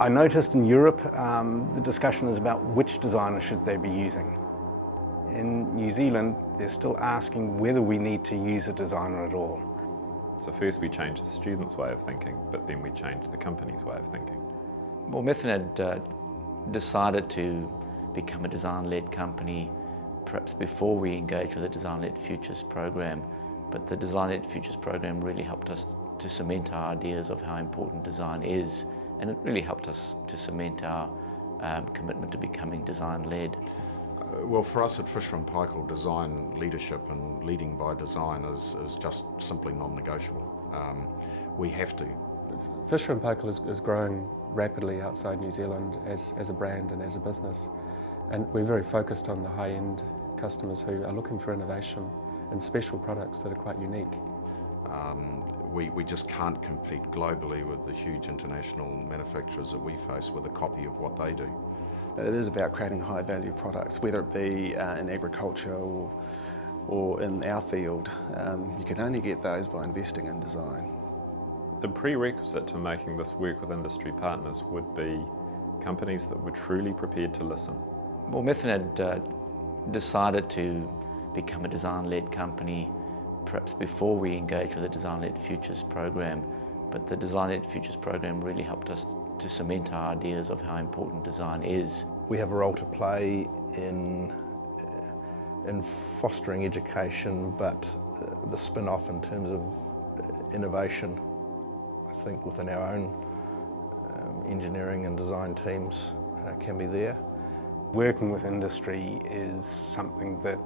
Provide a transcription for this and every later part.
I noticed in Europe the discussion is about which designer should they be using. In New Zealand, they're still asking whether we need to use a designer at all. So first we changed the students' way of thinking, but then we changed the company's way of thinking. Well, Wellington had decided to become a design-led company perhaps before we engaged with the Design-led Futures program, but the Design-led Futures program really helped us to cement our ideas of how important design is, and it really helped us to cement our commitment to becoming design-led. Well, for us at Fisher & Paykel, design leadership and leading by design is just simply non-negotiable. We have to. Fisher & Paykel is growing rapidly outside New Zealand as a brand and as a business, and we're very focused on the high-end customers who are looking for innovation and special products that are quite unique. We just can't compete globally with the huge international manufacturers that we face with a copy of what they do. It is about creating high-value products, whether it be in agriculture or in our field. You can only get those by investing in design. The prerequisite to making this work with industry partners would be companies that were truly prepared to listen. Well, Wellington had decided to become a design-led company perhaps before we engaged with the Design-led Futures program, but the Design-led Futures program really helped us to cement our ideas of how important design is. We have a role to play in fostering education, but the spin-off in terms of innovation, I think within our own engineering and design teams can be there. Working with industry is something that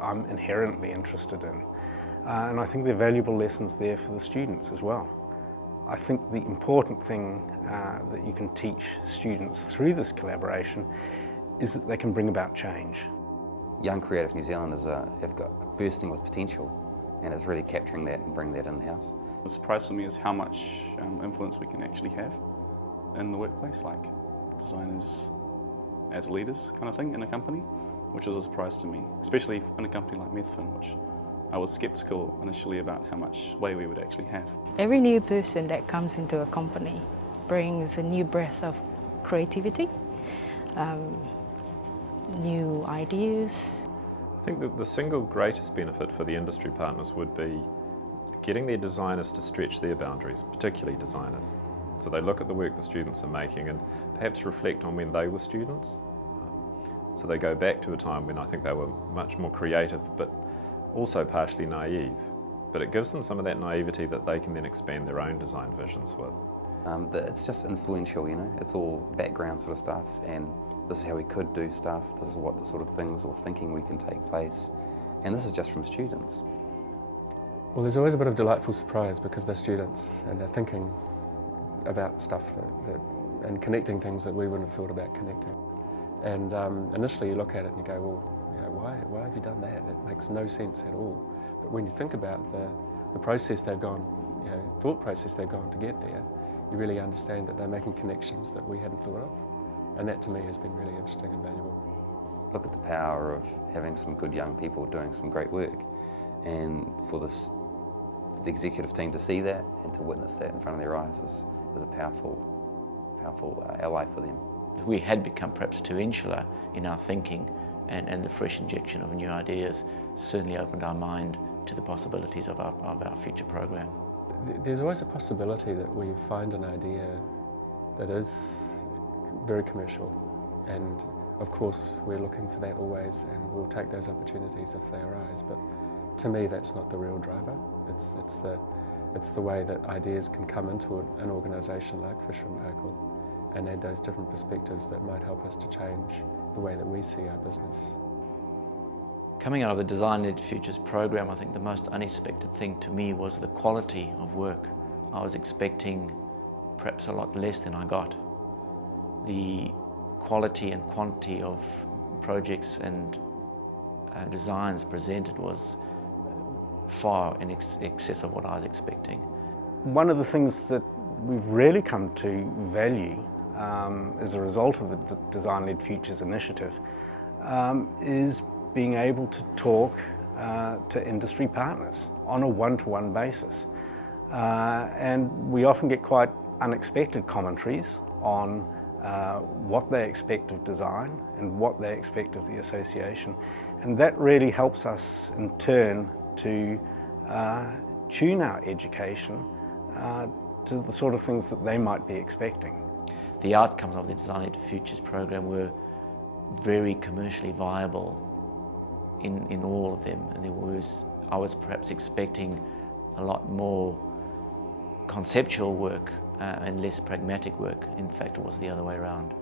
I'm inherently interested in, and I think there are valuable lessons there for the students as well. I think the important thing that you can teach students through this collaboration is that they can bring about change. Young creative New Zealanders have got bursting with potential, and it's really capturing that and bringing that in-house. The surprise for me is how much influence we can actually have in the workplace, like designers as leaders kind of thing in a company, which was a surprise to me, especially in a company like Wellington, which I was sceptical initially about how much way we would actually have. Every new person that comes into a company brings a new breath of creativity, new ideas. I think that the single greatest benefit for the industry partners would be getting their designers to stretch their boundaries, particularly designers. So they look at the work the students are making and perhaps reflect on when they were students. So they go back to a time when I think they were much more creative, but also partially naive. But it gives them some of that naivety that they can then expand their own design visions with. It's just influential, you know, it's all background sort of stuff, and this is how we could do stuff, this is what the sort of things or thinking we can take place, and this is just from students. Well, there's always a bit of delightful surprise because they're students and they're thinking about stuff and connecting things that we wouldn't have thought about connecting. And initially you look at it and you go, well, you know, why have you done that? It makes no sense at all. But when you think about the process they've gone, you know, thought process they've gone to get there, you really understand that they're making connections that we hadn't thought of. And that to me has been really interesting and valuable. Look at the power of having some good young people doing some great work, and for the executive team to see that and to witness that in front of their eyes is a powerful ally for them. We had become perhaps too insular in our thinking, and the fresh injection of new ideas certainly opened our mind to the possibilities of our future program. There's always a possibility that we find an idea that is very commercial, and of course we're looking for that always, and we'll take those opportunities if they arise, but to me that's not the real driver. It's the way that ideas can come into an organisation like Fisher & Paykel and add those different perspectives that might help us to change the way that we see our business. Coming out of the Design-led Futures program, I think the most unexpected thing to me was the quality of work. I was expecting perhaps a lot less than I got. The quality and quantity of projects and designs presented was far in excess of what I was expecting. One of the things that we've really come to value as a result of the Design-led Futures initiative is being able to talk to industry partners on a one-to-one basis. And we often get quite unexpected commentaries on what they expect of design and what they expect of the association. And that really helps us in turn to tune our education to the sort of things that they might be expecting. The outcomes of the Design Led Futures program were very commercially viable in all of them, and I was perhaps expecting a lot more conceptual work and less pragmatic work. In fact, it was the other way around.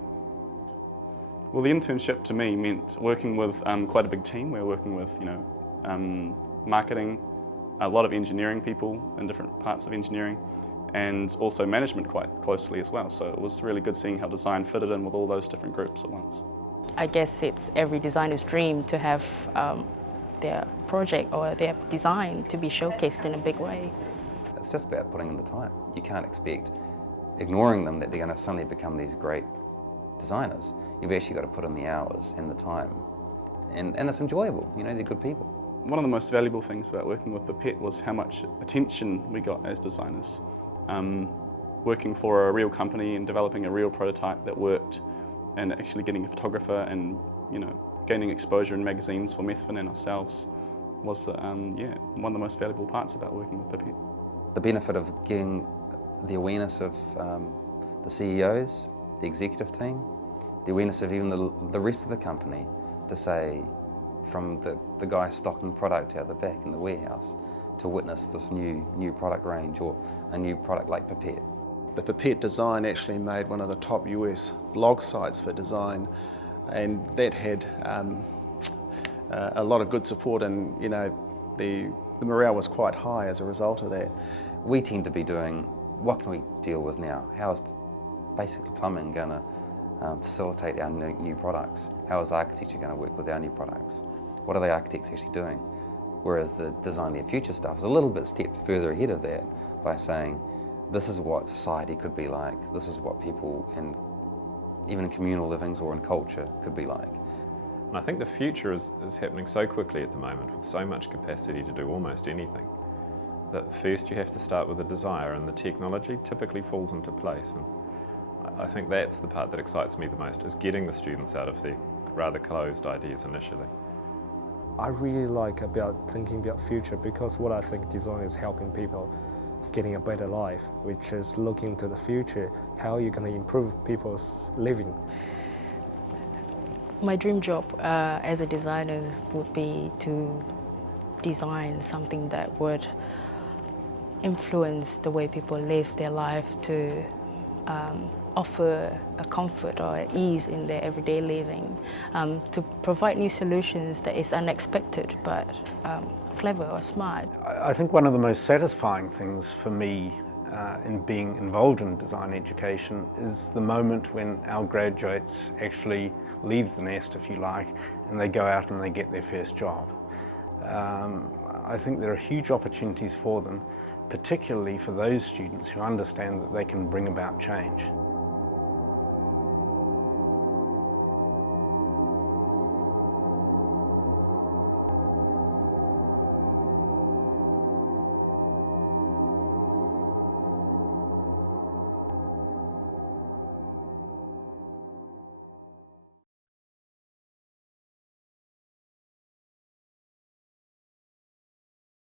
Well, the internship to me meant working with quite a big team. We were working with, marketing, a lot of engineering people in different parts of engineering, and also management quite closely as well. So it was really good seeing how design fitted in with all those different groups at once. I guess it's every designer's dream to have their project or their design to be showcased in a big way. It's just about putting in the time. You can't expect, ignoring them, that they're going to suddenly become these great designers. You've actually got to put in the hours and the time. And it's enjoyable, they're good people. One of the most valuable things about working with the PET was how much attention we got as designers. Working for a real company and developing a real prototype that worked, and actually getting a photographer and gaining exposure in magazines for Methven and ourselves was one of the most valuable parts about working with the PET. The benefit of getting the awareness of the CEOs, the executive team, the awareness of even the rest of the company, to say, from the guy stocking product out the back in the warehouse, to witness this new product range or a new product like Pipette. The Pipette design actually made one of the top US blog sites for design, and that had a lot of good support, and the morale was quite high as a result of that. We tend to be doing, what can we deal with now? How is basically plumbing going to facilitate our new products? How is architecture going to work with our new products? What are the architects actually doing? Whereas the Design Led Future stuff is a little bit step further ahead of that by saying, this is what society could be like, this is what people, even in communal livings or in culture, could be like. And I think the future is happening so quickly at the moment, with so much capacity to do almost anything, that first you have to start with a desire, and the technology typically falls into place. And I think that's the part that excites me the most, is getting the students out of their rather closed ideas initially. I really like about thinking about future, because what I think design is helping people getting a better life, which is looking to the future, how you're going to improve people's living. My dream job as a designer would be to design something that would influence the way people live their life, to offer a comfort or ease in their everyday living, to provide new solutions that is unexpected but clever or smart. I think one of the most satisfying things for me in being involved in design education is the moment when our graduates actually leave the nest, if you like, and they go out and they get their first job. I think there are huge opportunities for them, particularly for those students who understand that they can bring about change.